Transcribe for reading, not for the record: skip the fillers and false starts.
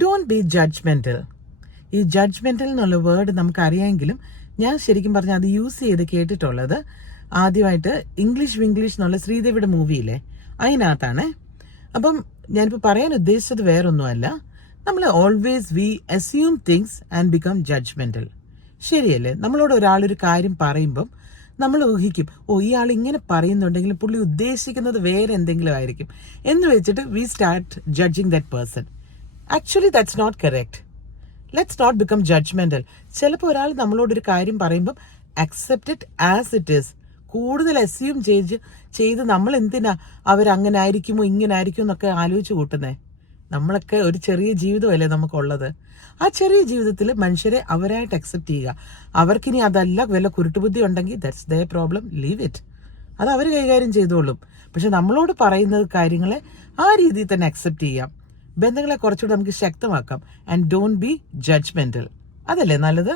Don't be judgemental. ഈ judgemental എന്നുള്ള word നമുക്കറിയാമെങ്കിലും ഞാൻ ശരിക്കും പറഞ്ഞാൽ അത് യൂസ് ചെയ്ത് കേട്ടിട്ടുള്ളത് ആദ്യമായിട്ട് ഇംഗ്ലീഷ് എന്നുള്ള ശ്രീദേവിയുടെ മൂവിയില്ലേ അതിനകത്താണ്. അപ്പം ഞാനിപ്പോൾ പറയാൻ ഉദ്ദേശിച്ചത് വേറൊന്നുമല്ല, നമ്മൾ always V assume things and become judgemental. ശരിയല്ലേ? നമ്മളോട് ഒരാളൊരു കാര്യം പറയുമ്പം നമ്മൾ ഊഹിക്കും, ഈ ആൾ ഇങ്ങനെ പറയുന്നുണ്ടെങ്കിലും പുള്ളി ഉദ്ദേശിക്കുന്നത് വേറെ എന്തെങ്കിലും ആയിരിക്കും എന്ന് വെച്ചിട്ട് we start judging that person. Actually that's not correct. Let's not become judgemental. ചിലപ്പോൾ ഒരാൾ നമ്മളോടൊരു കാര്യം പറയുമ്പം accept it as it is. കൂടുതൽ അസ്യൂം ചെയ്ത് നമ്മൾ എന്തിനാ അവരങ്ങനെ ആയിരിക്കുമോ ഇങ്ങനെ ആയിരിക്കും എന്നൊക്കെ ആലോചിച്ച് കൂട്ടുന്നേ. നമ്മളൊക്കെ ഒരു ചെറിയ ജീവിതമല്ലേ നമുക്കുള്ളത്. ആ ചെറിയ ജീവിതത്തിൽ മനുഷ്യരെ അവരായിട്ട് അക്സെപ്റ്റ് ചെയ്യുക. അവർക്കിനി അതല്ല വല്ല കുരുട്ടുബുദ്ധി ഉണ്ടെങ്കിൽ that's their problem, leave it. അത് അവർ കൈകാര്യം ചെയ്തോളും. പക്ഷെ നമ്മളോട് പറയുന്ന കാര്യങ്ങളെ ആ രീതിയിൽ തന്നെ അക്സെപ്റ്റ് ചെയ്യാം. ബന്ധങ്ങളെ കുറച്ചുകൂടെ നമുക്ക് ശക്തമാക്കാം. And don't be judgemental. അതല്ലേ നല്ലത്?